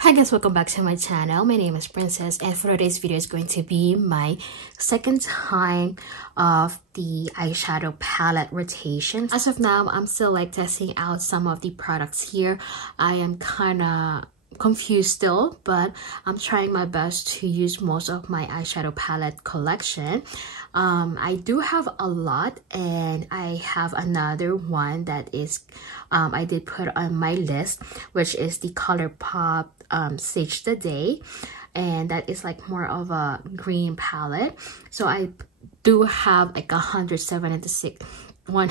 Hi guys, welcome back to my channel. My name is Princess, and for today's video is going to be my second time of the eyeshadow palette rotation. As of now, I'm still testing out some of the products here. I am kind of confused still, but I'm trying my best to use most of my eyeshadow palette collection. I do have a lot, and I have another one that is I did put on my list, which is the ColourPop Sage the Day, and that is more of a green palette. So I do have 176 one.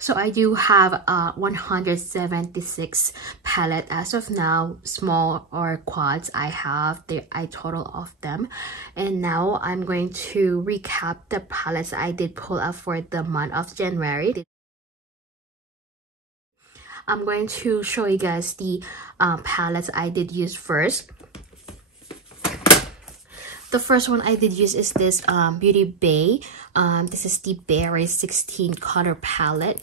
So I do have 176 palette as of now, small or quads. I total of them, and now I'm going to recap the palettes I did pull up for the month of January. I'm going to show you guys the palettes I did use first. The first one I did use is this Beauty Bay. This is the Berry 16 color palette,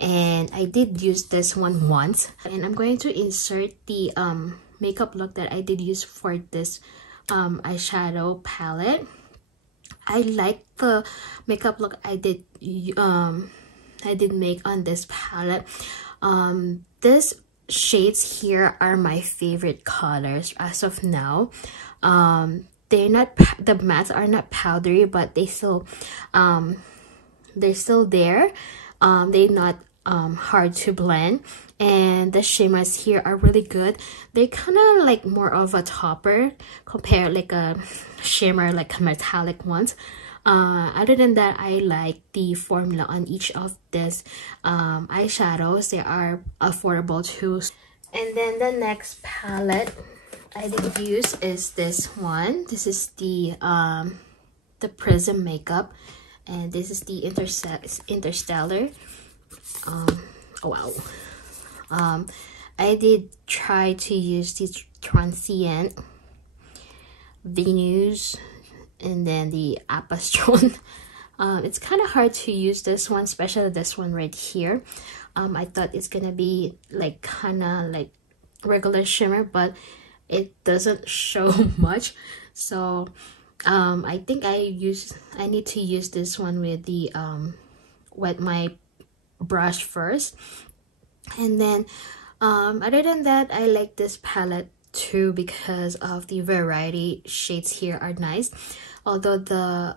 and I did use this one once. And I'm going to insert the makeup look that I did use for this eyeshadow palette. I like the makeup look I did make on this palette. This shades here are my favorite colors as of now. They're not, the mattes are not powdery, but they're still there. They're not hard to blend, and the shimmers here are really good. They're kind of more of a topper compared a shimmer metallic ones. Other than that, I like the formula on each of these eyeshadows. They are affordable too. And then the next palette I did use is this one. This is the Prism Makeup, and this is the Interstellar. Oh wow. I did try to use the Transient, Venus, and then the Apastron. It's kind of hard to use this one, especially this one right here. I thought it's gonna be kind of regular shimmer, but it doesn't show much. So I think I need to use this one with the wet my brush first. And then other than that, I like this palette too because of the variety. Shades here are nice, although the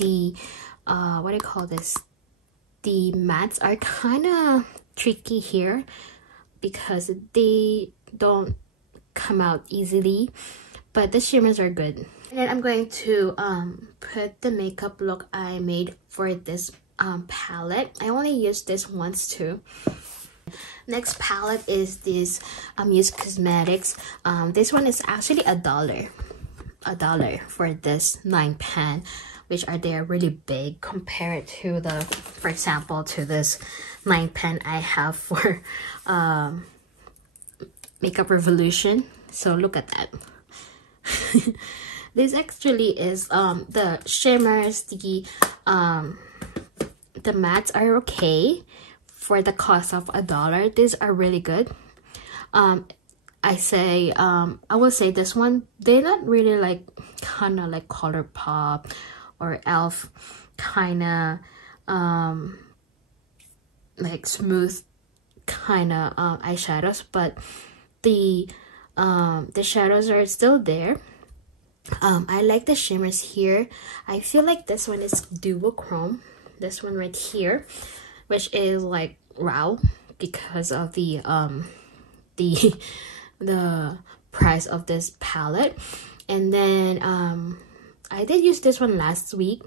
what do you call this, the mattes are kind of tricky here because they don't come out easily, but the shimmers are good. And then I'm going to put the makeup look I made for this palette. I only used this once too. Next palette is this Muse Cosmetics. This one is actually $1 for this 9 pan, which they're really big compared to the, for example, to this 9 pan I have for Makeup Revolution. So look at that. This actually is the shimmers, the mattes are okay for the cost of $1. These are really good. I will say this one, they're not really kind of ColourPop or e.l.f. kind of smooth kind of eyeshadows, but the shadows are still there. I like the shimmers here. I feel like this one is duochrome, this one right here, which is wow, because of the price of this palette. And then I did use this one last week,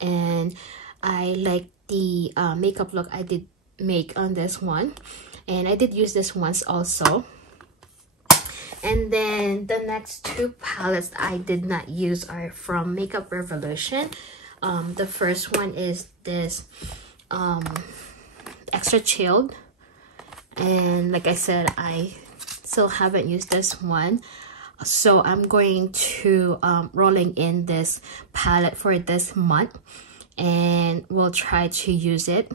and I like the makeup look I did make on this one, and I did use this once also. And then the next two palettes I did not use are from Makeup Revolution. The first one is this Extra Chilled, and like I said, I still haven't used this one, so I'm going to rolling in this palette for this month, and we'll try to use it.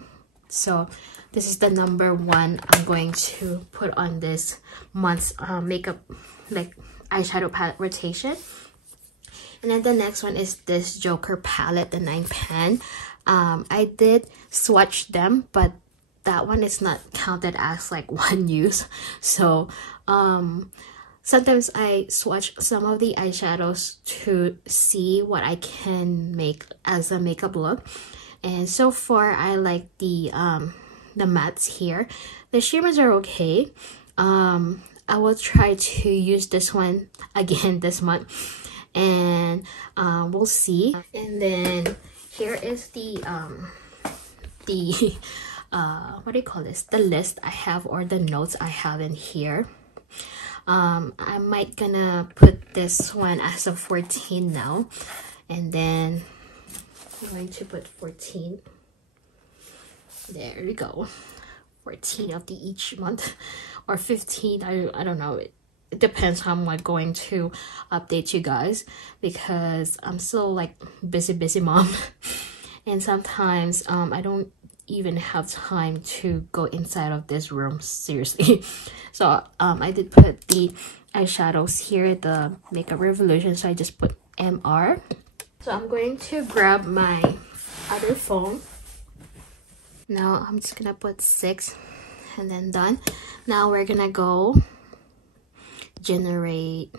So This is the number one I'm going to put on this month's makeup, like eyeshadow palette rotation. And then the next one is this Joker palette, the 9 pan. I did swatch them, but that one is not counted as like one use. So sometimes I swatch some of the eyeshadows to see what I can make as a makeup look. And so far I like the mattes here. The shimmers are okay. I will try to use this one again this month, and we'll see. And then here is the what do you call this, the list I have, or the notes I have in here. I might gonna put this one as a 14 now, and then I'm going to put 14. There we go. 14 of the each month, or 15. I don't know. It depends how I'm going to update you guys, because I'm still like busy mom, and sometimes I don't even have time to go inside of this room, seriously. So I did put the eyeshadows here, the Makeup Revolution, so I just put MR. So I'm going to grab my other phone. Now I'm just gonna put 6 and then done. Now we're gonna go generate,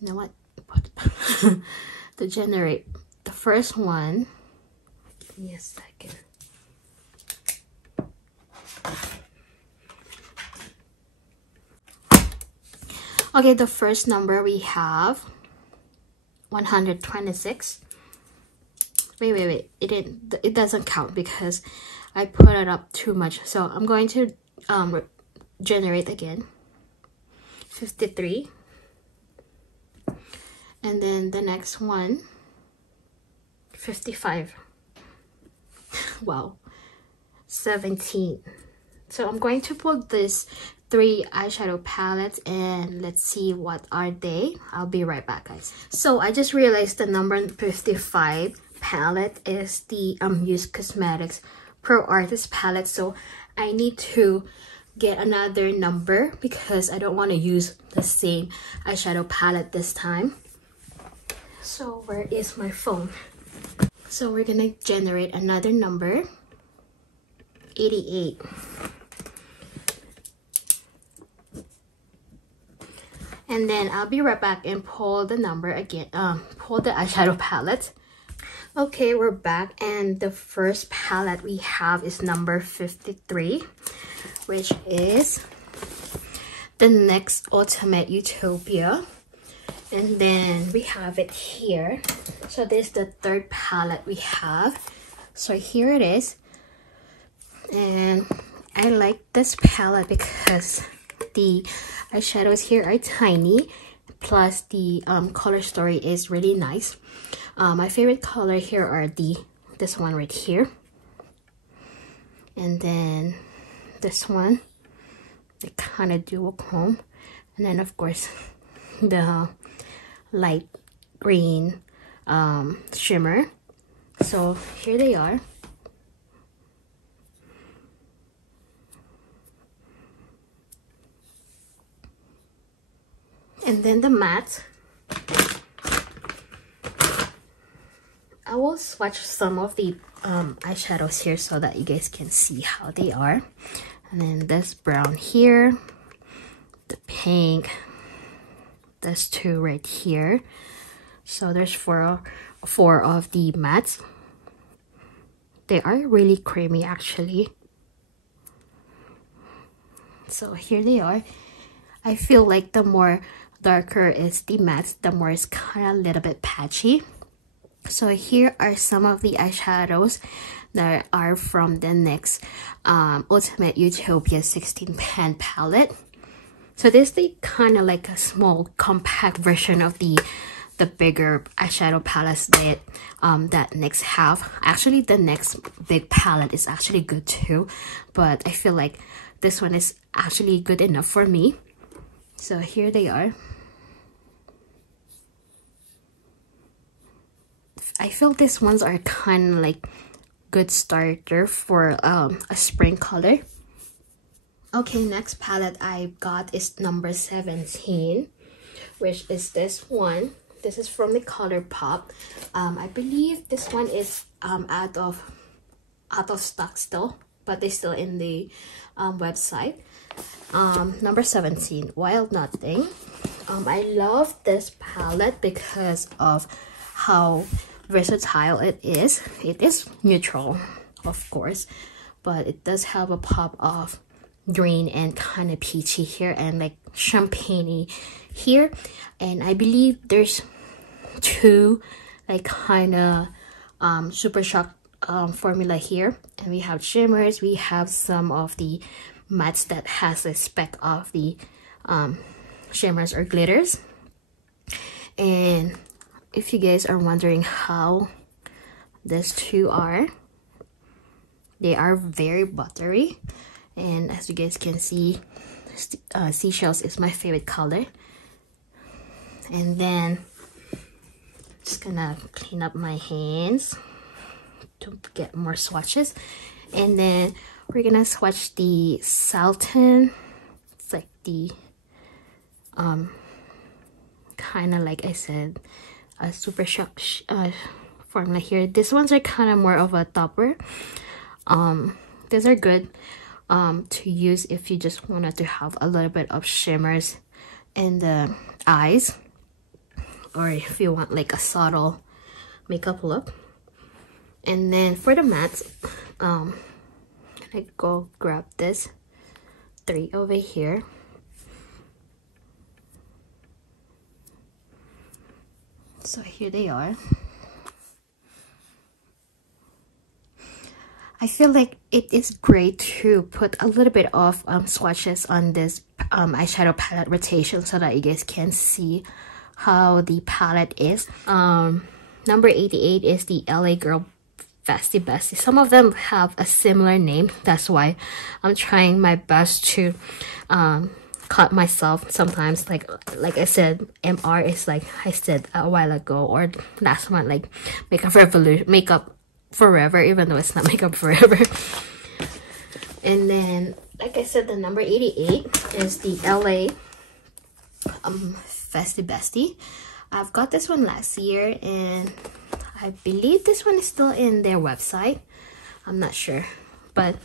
you know what, to generate the first one. Give me a second. Okay, the first number we have 126. Wait, it doesn't count because I put it up too much. So I'm going to generate again. 53. And then the next one, 55. Wow. 17. So I'm going to put this 3 eyeshadow palettes, and let's see what are they. I'll be right back, guys. So I just realized the number 55 palette is the Muse Cosmetics Pro Artist palette. So I need to get another number because I don't want to use the same eyeshadow palette this time. So where is my phone? So we're gonna generate another number, 88. And then I'll be right back and pull the number again, pull the eyeshadow palette. Okay, we're back, and the first palette we have is number 53, which is the NYX Ultimate Utopia. And then we have it here. So this is the third palette we have. So here it is. And I like this palette because the eyeshadows here are tiny, plus the color story is really nice. My favorite color here are this one right here, and then this one, the kind of duochrome, and then of course the light green shimmer. So here they are. And then the matte. I will swatch some of the eyeshadows here so that you guys can see how they are. And then this brown here, the pink, there's 2 right here. So there's four of the mattes. They are really creamy actually. So here they are. I feel like the more darker is the matte, the more it's kind of a little bit patchy. So here are some of the eyeshadows that are from the NYX Ultimate Utopia 16 pan palette. So this is the kind of like a small compact version of the bigger eyeshadow palettes that that NYX have. Actually, the NYX big palette is actually good too, but I feel like this one is actually good enough for me. So here they are. I feel these ones are kind of like good starter for a spring color. Okay, next palette I got is number 17, which is this one. This is from the ColourPop. I believe this one is out of stock still, but they're still in the website. Number 17, Wild Nothing. I love this palette because of how versatile it is. It is neutral, of course, but it does have a pop of green and kind of peachy here and like champagne-y here. And I believe there's two like kind of super shock formula here, and we have shimmers, we have some of the mattes that has a speck of the shimmers or glitters. And if you guys are wondering how these two are, they are very buttery, and as you guys can see, seashells is my favorite color. And then just gonna clean up my hands to get more swatches, and then we're gonna swatch the Salton. It's like the kind of, like I said, a super shock formula here. These ones are kind of more of a topper. These are good to use if you just wanted to have a little bit of shimmers in the eyes, or if you want like a subtle makeup look. And then for the mattes, I go grab this 3 over here. So here they are. I feel like it is great to put a little bit of swatches on this eyeshadow palette rotation so that you guys can see how the palette is. Number 88 is the LA Girl Festy Bestie. Some of them have a similar name, that's why I'm trying my best to cut myself sometimes. Like I said, MR is like I said a while ago, or last one, like Makeup Forever, even though it's not Makeup Forever. And then, like I said, the number 88 is the LA Festy Bestie. I've got this one last year, and I believe this one is still in their website. I'm not sure, but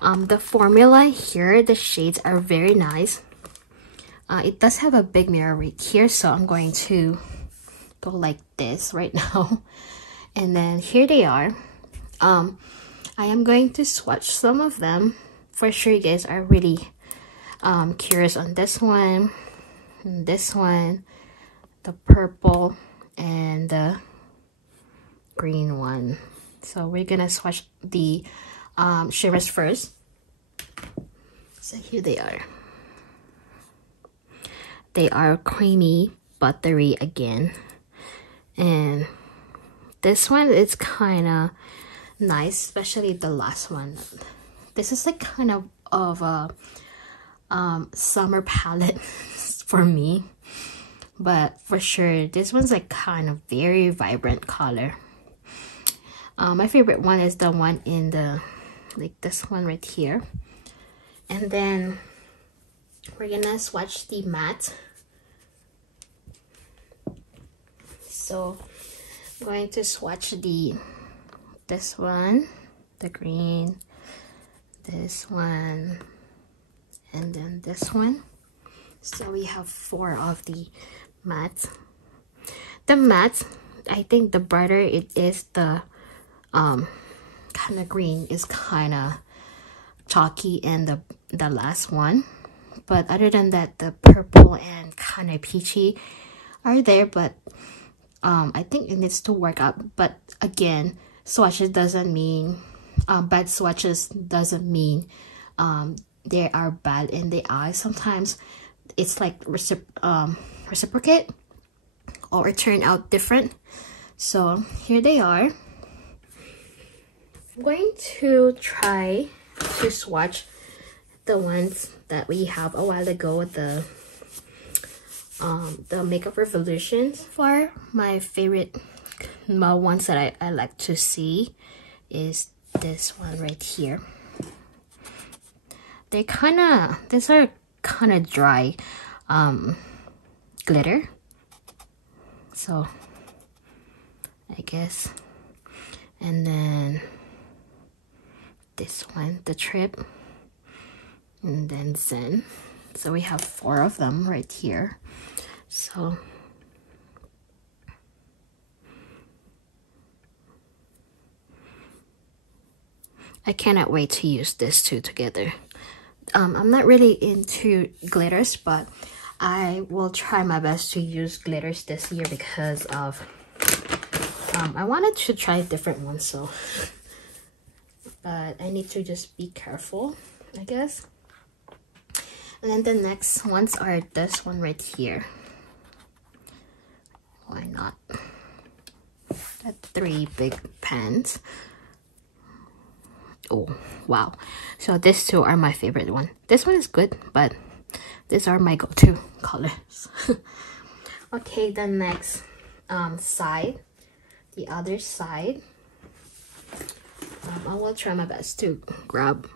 the formula here, the shades are very nice. It does have a big mirror right here, so I'm going to go like this right now. And then here they are. I am going to swatch some of them. For sure you guys are really curious on this one, the purple, and the green one. So we're gonna swatch the shimmers first. So here they are. They are creamy, buttery again, and this one is kind of nice, especially the last one. This is like kind of a summer palette for me, but for sure this one's like kind of very vibrant color. My favorite one is the one in the, like this one right here. And then we're gonna swatch the matte. So I'm going to swatch this one, the green, this one, and then this one. So we have 4 of the mattes. The mattes, I think the brighter it is, the kind of green is kind of chalky, and the last one. But other than that, the purple and kind of peachy are there, but I think it needs to work out. But again, swatches doesn't mean bad swatches doesn't mean they are bad in the eye. Sometimes it's like reciprocate, or it turned out different. So here they are. I'm going to try to swatch the ones that we have a while ago, the Makeup Revolution. For my favorite ones that I like to see is this one right here. These are kind of dry glitter, so I guess. And then this one, the Trip, and then Zen. So we have 4 of them right here. So I cannot wait to use these 2 together. I'm not really into glitters, but I will try my best to use glitters this year because of I wanted to try different ones, so but I need to just be careful, I guess. And then the next ones are this one right here. Why not? The 3 big pans. Oh wow, so these 2 are my favorite one. This one is good, but these are my go-to colors. Okay, the next side, the other side, I will try my best to grab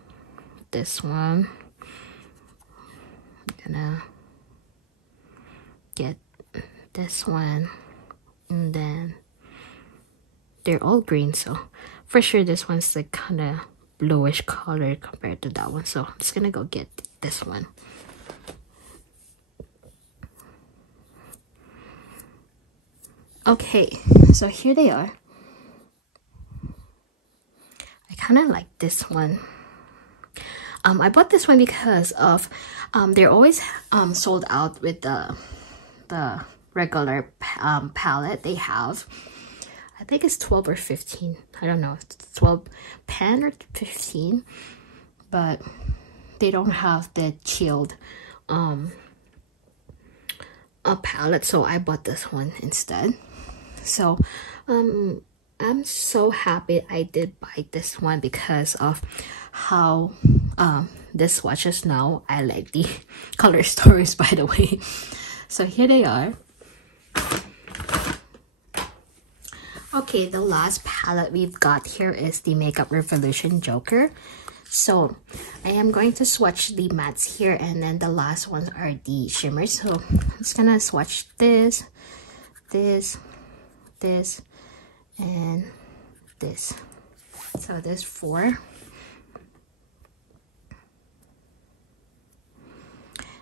this one. I'm gonna get this one, and then they're all green, so for sure this one's like kind of bluish color compared to that one, so I'm just gonna go get this one. Okay, so here they are. I kind of like this one. I bought this one because of they're always sold out with the regular palette they have. I think it's 12 or 15. I don't know if it's 12 pen or 15, but they don't have the chilled a palette, so I bought this one instead. So I'm so happy I did buy this one because of how the swatches now. I like the color stories, by the way. So here they are. Okay, the last palette we've got here is the Makeup Revolution Joker. So I am going to swatch the mattes here, and then the last ones are the shimmers. So I'm just gonna swatch this, this, and this. So there's 4.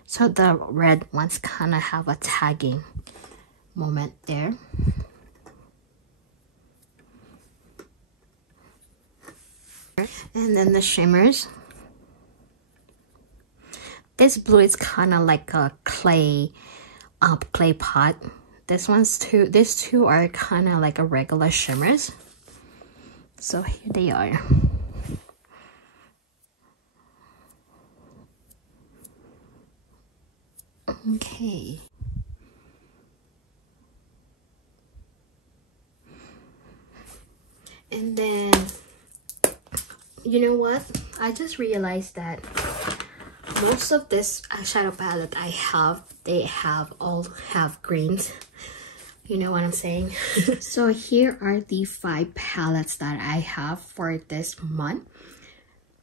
So the red ones kind of have a tagging moment there. And then the shimmers. This blue is kind of like a clay pot. These 2 are kind of like a regular shimmers. So here they are. Okay. And then, you know what? I just realized that most of this eyeshadow palette I have, they all have greens. You know what I'm saying? So here are the 5 palettes that I have for this month.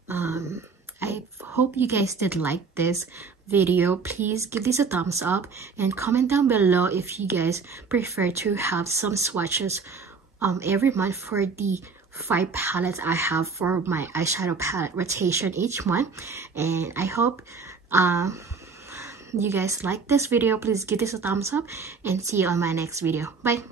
I hope you guys did like this video. Please give this a thumbs up and comment down below if you guys prefer to have some swatches every month for the 5 palettes I have for my eyeshadow palette rotation each month. And I hope you guys like this video. Please give this a thumbs up and see you on my next video. Bye.